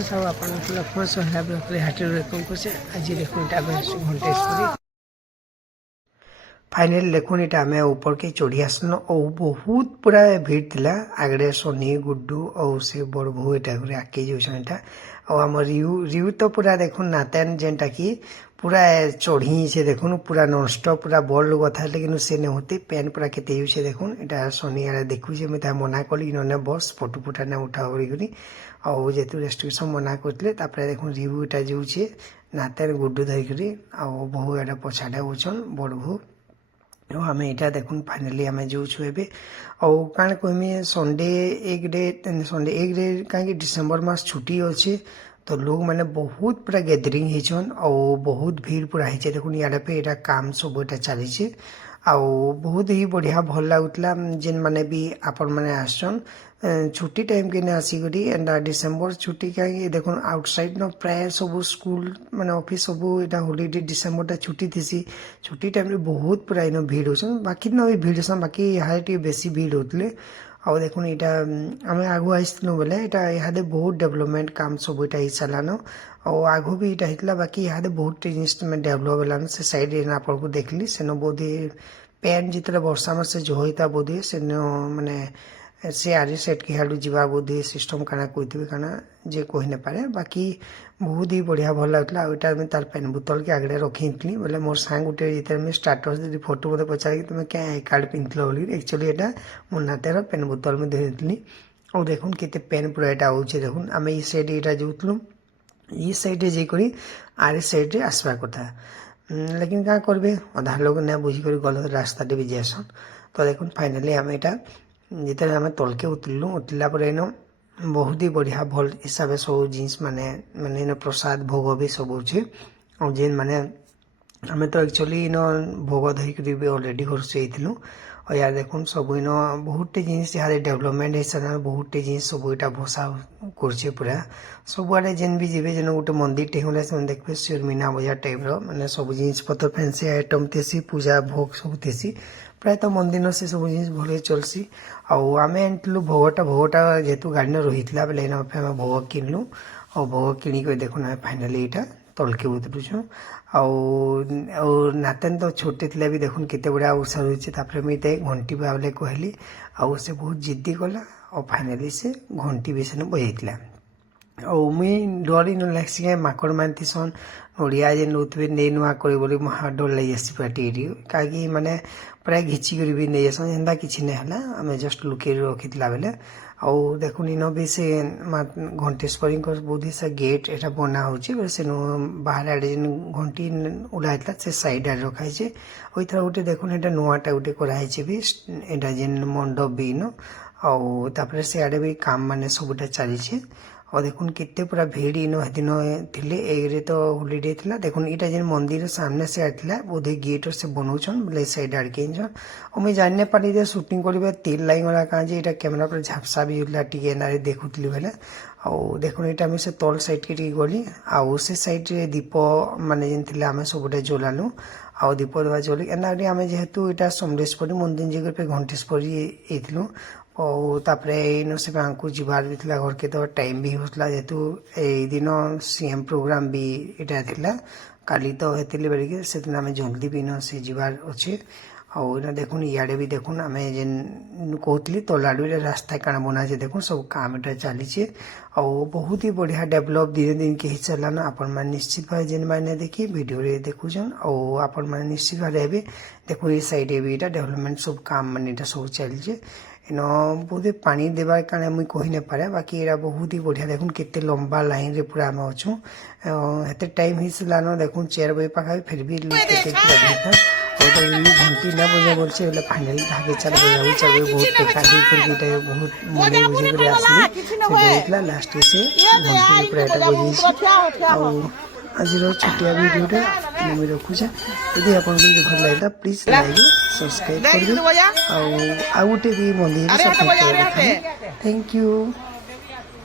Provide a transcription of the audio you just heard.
सब अपन लक्ष्मण सहाय ब्लॉकरे हाटर वेलकम करछे आज देखुन इटा आमे घंटेश्वरी फाइनल देखुन इटा आमे ऊपर के चढ़ी आसनो और बहुत पूरा भीड़ थिला आगरे सोनी गुड्डू और से बड़भू इटा करे आके जोछन इटा और हमर रियू तो पूरा देखुन नातेन जेनटा की पूरा चढ़ी से देखुन पूरा नॉन स्टॉप पूरा बॉल कथा लेकिन से नहीं होते पेन पूरा केते से देखुन इटा सोनी आरे देखु जे मैं मना कली इन्होंने बस फोटो फुटा ना उठा करी और जेतु रेस्ट्रिक्शन मना करते देखुन रिव्यू इटा जाऊे नातेन गुड्डू धरिकी आउ बहु एटा पछाड़े होचन बड़ भू आम यहाँ देखुन फाइनाली आम जाऊँ एवं और कण कहमी संडे एक डे कहीं डिसेम्बर मास छुट्टी अच्छे तो लोग मैंने बहुत पूरा गैदरिंग होचन और बहुत भीड़ पूरा है देखुन इे पे यहाँ काम सब यहाँ चली आउ बहुत ही बढ़िया भल लगुला जेन मैंने भी आपण मैंने आसन छुट्टी टाइम के आसिक डिसेम्बर छुट्टी कहीं देखुन आउटसाइड न प्राय सब स्कूल माने ऑफिस सब यहाँ हॉलीडे डिसेम्बर छुट्टी थी छुट्टी टाइम बहुत पूरा इन भीड़ होसन बाकी दिन भी भीड़ होसन बाकी यहाँ बेसी भीड़ होते और देखुन यहाँ आम आगु आसलु बोले यहाँ बहुत डेवलपमेंट काम सब यहाँ हो सारान और आगु भी यहाँ होता बाकी यहाँ बहुत जिनिस डेभलप होलान से साइड आपको देखली सेन बोधे पैन जितने वर्षा मासे जो होता बोधे सेन माने से आरी सेट के हाड़ू जा बोधे सिस्टम काना कहते काना जे कही न पारे बाकी बहुत ही बढ़िया भल लगता है तार पेन बोतल के आगे रखी बोले मोर सांग गोटे जितने स्टाटस दे फोटो मत पचार तुम क्या आई कार्ड पिंधल बोली एक्चुअली यहाँ मो नातेर पेन बोतल में धरी और देखुन केते पेन पूरा यहाँ आउे देखुन आम ये साइड यहाँ जाऊँ ये साइड जाकर आर साइड आसवा कथा लेकिन क्या करेंगे अधा लोग ना बुझिक गल रास्ता भी जासन तो देखुन फाइनाली आम यहाँ जितने आम तलके उतरलु उतरला पर इन बहुत ही बढ़िया भल हिसाब से सब जिनस माने माने प्रसाद भोग भी सब अच्छे और जेन माने आम तो एक्चुअली इन भोग धरिकी भी अलरेडी घर से आइलु और यार देखुन सब इन बहुत जिनस यहाँ डेवलपमेंट हिसाब से बहुत जिनस सब यहाँ भसा कर पूरा सबुआड़े जेन भी जीवे जेन गोटे मंदिर टे होले से देखिए सिर मीना बजार टाइप माने सब जिनस पतर फैंसी आइटम थी पूजा भोग सब थी प्रायतः मंदिर से सब जिन भले चलसी आम आनलु भोगटा जेहेतु गाड़ी में रही है बोले आम भोग किनलु और भोग किणिक देखुन फाइनाली यहाँ तलके उतरुचु और नातेन तो छोटे थिला भी देखुन केते बड़ा उत्साह रही मुझे घंटी बाबले कहली आउ से बहुत जिद्दी कला और फाइनाली से घंटी भी से बजाइला और मुई डर इन लगे माकड़ मानती सन नड़िया जेन नौथे नहीं नुआ कर डर लगी जासी पूरा टी कहीं माने प्राय घिचिक भी नहीं जासन एंता किसी नहीं है आम जस्ट लुके रखी बेले और देखुन इन भी से घंटेश्वरी बोधी से गेट यहाँ बना हो से बाहर आड़े जेन घंटी उड़ाइला से साइड आड़े रखाई और इथर गोटे देखुन यहाँ नुआटा गोटे कराई भी यहाँ जेन मंडप भी इन और से आड़े भी काम मान सबुटा चली और देखुन केते पूरा भीड़ इन दिन थे एक तो हॉलीडे था देखुन यहाँ जेन मंदिर सामने से आला बोधे गेट से बनाऊन बोले साइड आड़के और मुझे जान पारी सुटिंग कर तेल लगे कहाँ यहाँ कैमेरा पर झापसा भी होता टी देखुली बेले और देखुन यहाँ से तल साइड के गली आउ से साइड दीप माने जेन थे आम सबुटा जलालु आउ दीप देवा जल एना आम जेहेतु यहाँ समलेश्वरी मंदिर जगह घंटेश्वरी येलु और तापरे इन से जीवार भी था घर के तो टाइम भी होता जेहेतु दिन सीएम प्रोग्राम भी यहाँ था काली तो हेतली बेरिके से दिन आम जल्दी भी इन से जीवार अच्छे और इन देखुन इे भी देखुन आम जेन कहती तलाडू रास्ता काण बना देखुन सब काम यहाँ चली और बहुत ही बढ़िया डेभलप दिन दिन के चलान आपण मैंने निश्चित भाव जेन मैंने देखी वीडियो रे देखुन और आपण मैंने निश्चित भाव देखो ये साइड भी यहाँ डेभलपमेंट सब काम मान सब चलचे इन बोधे पानी देवार कारण मुझे कही नहीं पारे बाकी यहाँ बहुत ही बढ़िया देखुन केते लंबा लाइन रे पूरा आम अच्छू हेते टाइम ही लान देखुन 4 बजे पाखा फिर भी केते था और घंटी ना बजा बोलছে बोले फाइनली भागे चल बजाऊ चल बहुत टेका दी करके बहुत मने बुझे कर आसली से बोलला लास्ट से घंटी पूरा एटा बजाई और आज छोटिया वीडियोटा मुझे रखुचे यदि आपको भल लगा प्लीज लाइक सब्सक्राइब कर गोटे भी मंदिर थैंक यू।